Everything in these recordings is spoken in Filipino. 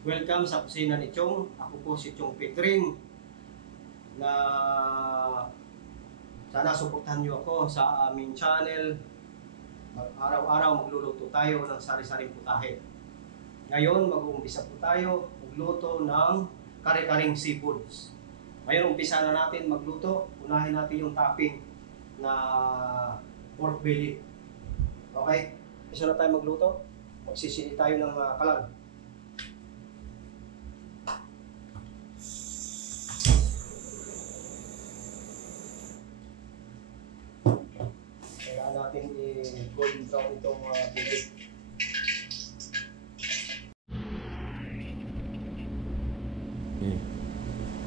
Welcome sa kusina ni Chong. Ako po si Chong Petring na sana suportahan niyo ako sa aming channel. Araw-araw magluluto tayo ng sari-saring putahe. Ngayon mag-uumpisa po tayo magluto ng kare-karing seafoods. Ngayon umpisa na natin magluto. Unahin natin yung topping na pork belly. Okay? Umpisa na tayo magluto. Magsisili tayo ng kalan. Kailangan natin i-golden brown itong bilik.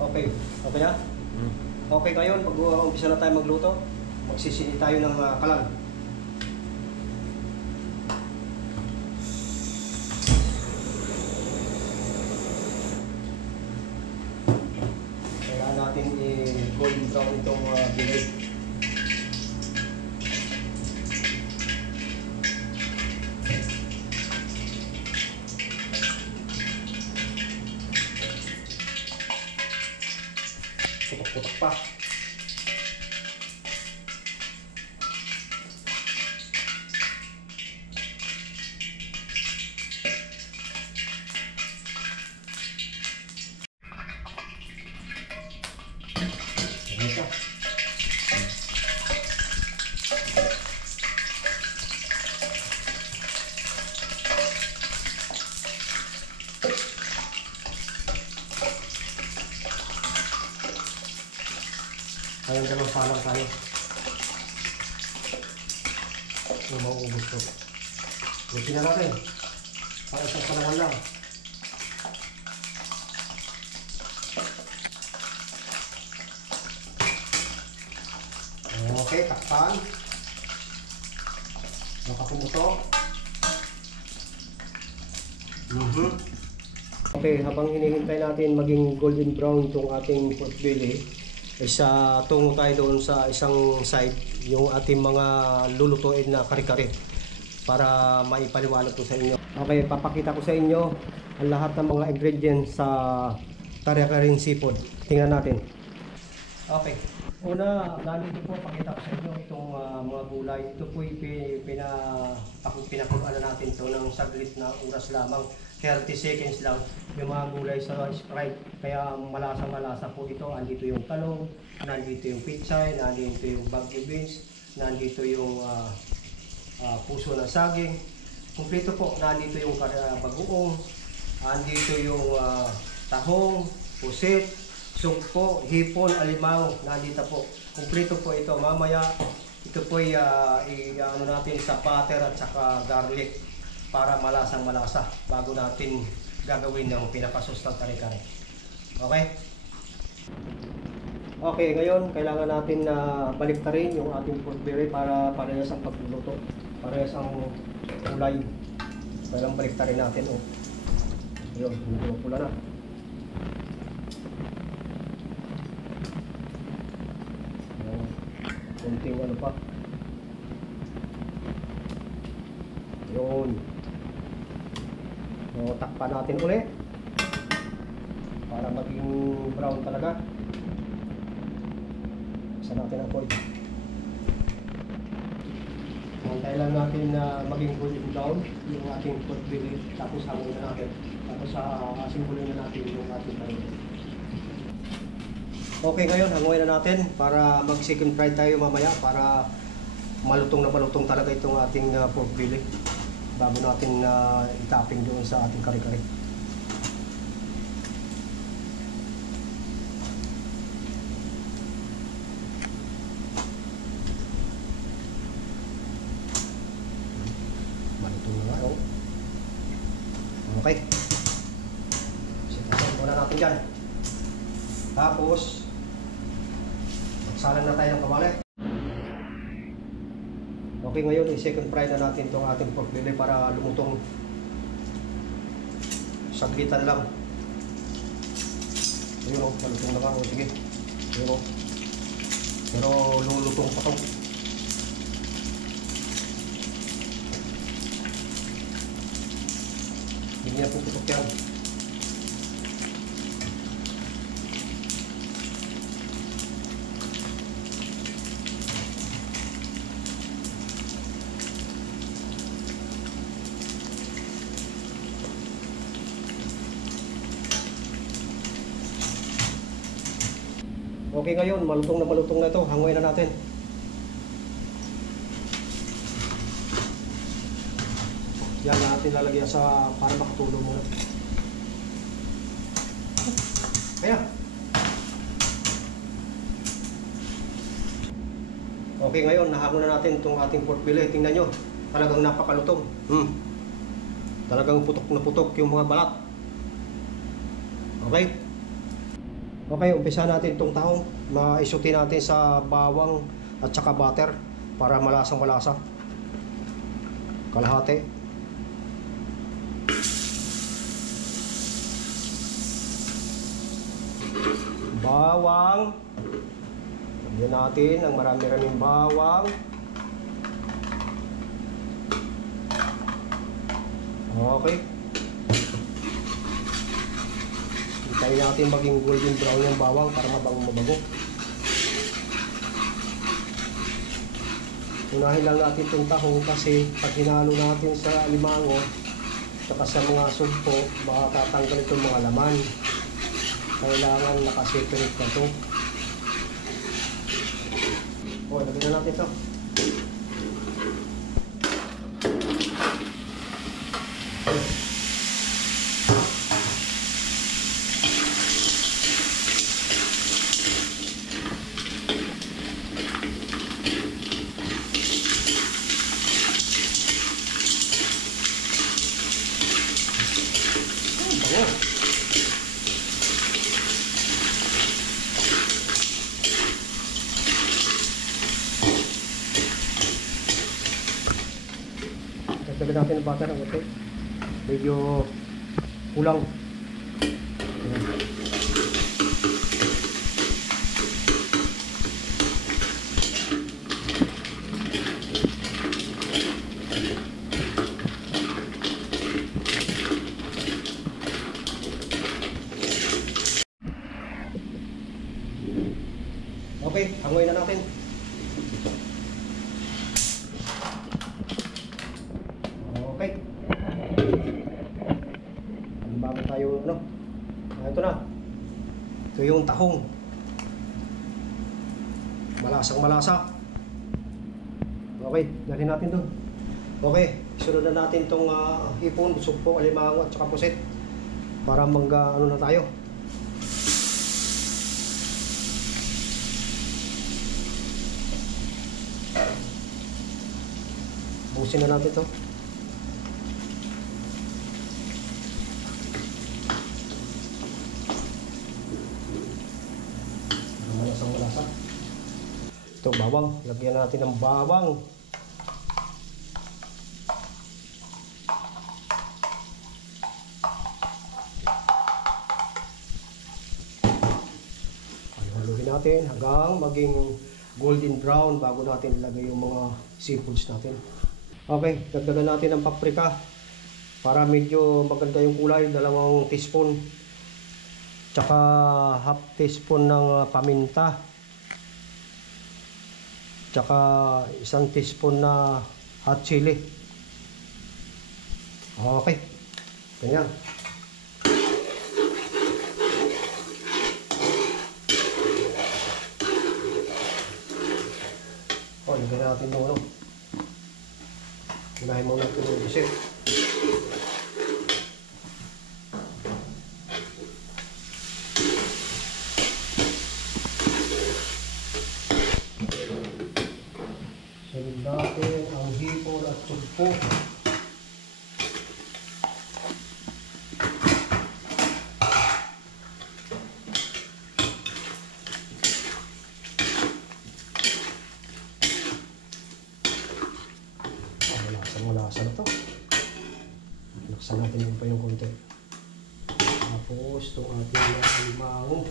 Okay. Okay na? Okay ngayon, pag-umpisa na tayo magluto, magsisili tayo ng kalan. Kailangan natin i-golden brown itong bilik. Putok-putok pa. Ganito. Ayun, dalawang salang tayo. Yung mauubos ko. Lutin na natin. Para isang salangan lang. Okay, takpan. Baka pumuto. Okay, habang hinihintay natin maging golden brown itong ating pork belly, isa tungo tayo doon sa isang side yung ating mga lulutuin na kare-kare para maipaliwanag ko sa inyo. Okay, papakita ko sa inyo ang lahat ng mga ingredients sa kare-karing seafood. Tingnan natin. Okay. Una, nandito po pakita ko sa inyo itong mga gulay. Ito po pinakulaan natin ito ng saglit na oras lamang. 30 seconds lang yung mga gulay sa Sprite. Kaya malasa-malasa po ito. Andito yung talong, nandito yung pichay, nandito yung bagyo beans, nandito yung puso ng saging. Kumpleto po, nandito yung bagoong, nandito yung tahong, pusit, sugpo, hipon, alimaw, nandito po. Kumpleto po ito. Mamaya, ito po ano natin sa butter at saka garlic para malasang-malasa bago natin gagawin ng pinakasos ng kare-kare. Okay? Okay, ngayon kailangan natin baliktarin yung ating pork belly para parehas ang pagluluto. Parehas ang kulay. Kailangan baliktarin natin. Oh. Yun, pula na. Kunting ano pa. Yun. So, takpan natin ulit para maging brown talaga. Isa natin ang foil. Hintay lang natin na maging golden brown yung ating pork belly, tapos hanguin na natin. Tapos asimbulin na natin yung ating kanin. Okay, ngayon hanguin na natin para mag second fry tayo mamaya para malutong na malutong talaga itong ating pork belly bago natin i-topping doon sa ating kare-kare. Malutong na nga, oh. Okay. Sitasin muna natin dyan. Tapos magsalan na tayo ng kamali. Okay, ngayon i-second fry na natin itong ating pork belly para lumutong. Saglitan lang. Ayun o, malutong na nga. O, sige. Ayun o. Pero lulutong pa ito. Hindi na puputok yan. Okay, ngayon, malutong na ito. Hanguin na natin. Yan natin lalagyan sa para makatulong muna. Kaya. Okay, ngayon, nahangon na natin itong ating pork belly. Tingnan nyo, talagang napakalutong. Talagang putok na putok yung mga balat. Okay? Okay, umpisa natin itong tahong. Maisutin natin sa bawang at saka butter para malasang malasa. Kalahati. Bawang. Lagyan natin ang marami-raming bawang. Okay. Hintayin natin maging golden brown yung bawang para mabago. Unahin lang natin itong tahong kasi pag hinalo natin sa alimango saka sa mga sugpo, baka tatanggal itong mga laman. Kailangan nakaseparate na ito. O, lagyan na natin ito. Lagyan natin ng butter ng ito. Medyo kulang. Okay, hanguin na natin. Okay. Bago tayo, ano? Ito na. Ito yung tahong. Malasang malasa. Okay, dalhin natin doon. Okay, sunod na natin itong hipon, sugpo, alimango at saka pusit. Para ano na tayo. Busin na natin ito. Malasang malasa. Ito, bawang. Lagyan natin ng bawang. Haluin natin hanggang maging golden brown bago natin ilagay yung mga seafoods natin. Okay, dagdagan natin ng paprika para medyo maganda yung kulay. 2 teaspoon. Tsaka half teaspoon ng paminta. Tsaka 1 teaspoon na hot chili. Okay, ganyan. Oh, lagyan natin yung ano. Unahin muna ito yung isip. Sunod natin ang hipon at sugpo. Malasa na to. Laksan natin yung pa yung konti. Tapos itong ating alimango.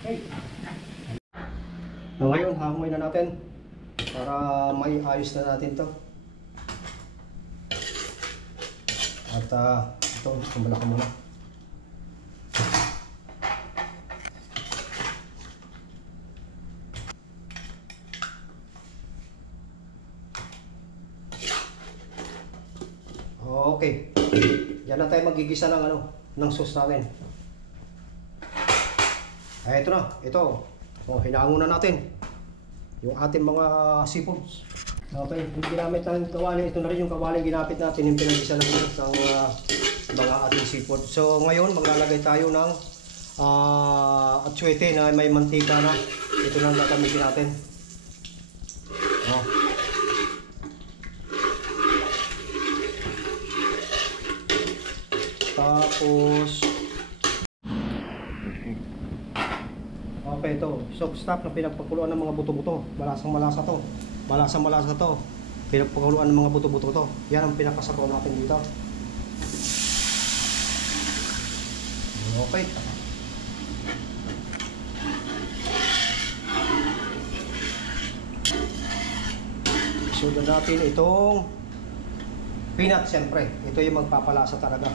Okay. Ngayon, hangoy na natin para may ayos na natin to. At ito, kumbala ka muna. Okay. Diyan na tayo magigisa ng ng sauce natin. Ay, ito na. Ito. Oh, hinango na natin yung ating mga seafoods. Okay, yung ginamit natin kawali, ito na rin yung kawali ginamit natin, yung pinagisa natin ng mga ating seafood. So ngayon maglalagay tayo ng atsuete na may mantika na. Ito na ang gagamitin natin. Oh. Tapos okay, ito soft stuff na pinagpakuluan ng mga buto-buto. Malasang-malasa to. Malasang-malasa to. Pinagpakuluan ng mga buto-buto to. Yan ang pinakasabaw natin dito. Okay. Sudan natin itong peanut, siyempre. Ito yung magpapalasa talaga.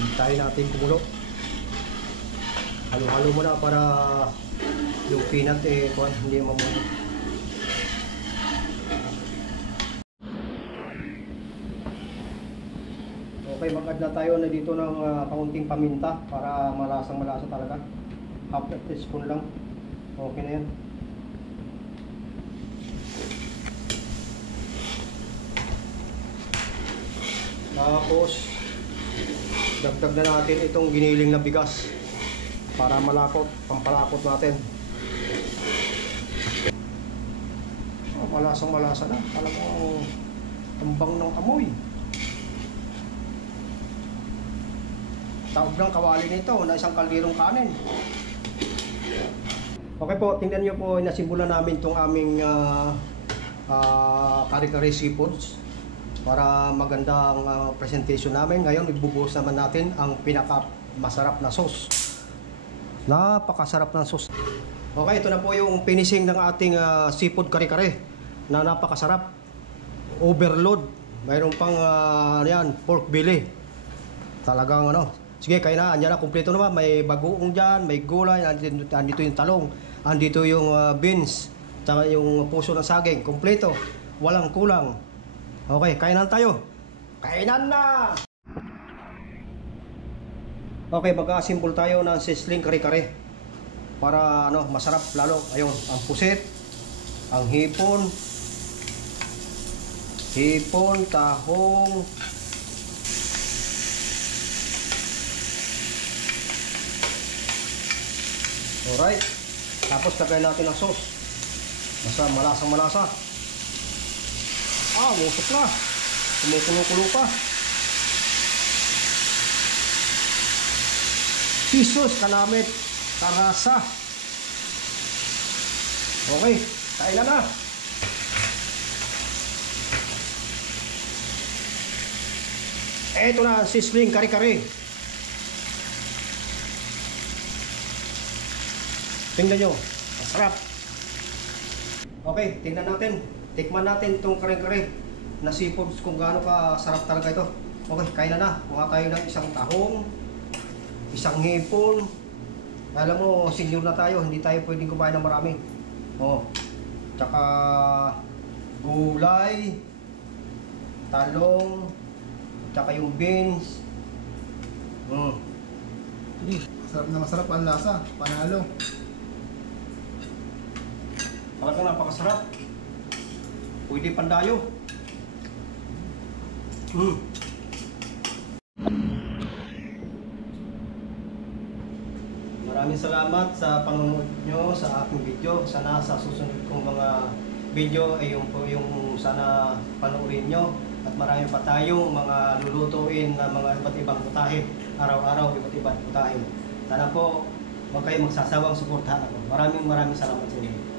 Hintayin natin kumulo. Halo-halo muna para yung peanut hindi mamuno. Okay, mag-add na tayo na dito ng kaunting paminta para malasang-malasa talaga. Half a teaspoon lang. Okay na yan. Tapos dagdag na natin itong giniling na bigas para malapot, pampalapot natin. Oh, malasang-malasa na. Talagang tambang ng amoy. Taob ng kawali nito na isang kalderong kanin. Okay po, tingnan nyo po, nasimula namin itong aming kare-kare seafoods para magandang presentation namin. Ngayon, ibubuhos naman natin ang pinaka-masarap na sauce. Napakasarap ng sauce. Okay, ito na po yung finishing ng ating seafood kare-kare na napakasarap. Overload. Mayroon pang yan, pork belly. Talagang sige, kaya na, andyan na, kumpleto naman. May bagoong dyan, may gulay, andito yung talong, andito yung beans, tsaka yung puso ng saging, kumpleto, walang kulang. Okay, kainan tayo. Kainan na! Okay, mag-assemble tayo ng sizzling kare-kare para masarap lalo. Ayun, ang pusit, ang hipon, tahong, alright. Tapos lagay natin ang sauce. Malasang-malasa. Musok na. Kumukulo-kulo pa. Jesus, kanamit, karasa. Okay, kailan na. Ito na, sizzling kare-kare. Tingnan nyo, masarap. Okay, tingnan natin. Tikman natin itong kare-kare na seafoods kung gaano ka sarap talaga ito. Okay, kain na. Kuha tayo ng isang tahong, isang hipon. Alam mo, senior na tayo, hindi tayo pwedeng kumain ng marami. Tsaka gulay, talong, tsaka yung beans. Masarap na masarap ang lasa, panalo. Talagang napakasarap. Pwede pandayo. Maraming salamat sa panonood nyo sa aking video. Sana sa susunod kong mga video ay yung sana panoorin nyo. At marami pa tayong mga lulutuin na mga iba't ibang putahe. Araw-araw iba't ibang putahe. Sana po huwag kayong magsasawang suportahan ako. Maraming salamat sa inyo.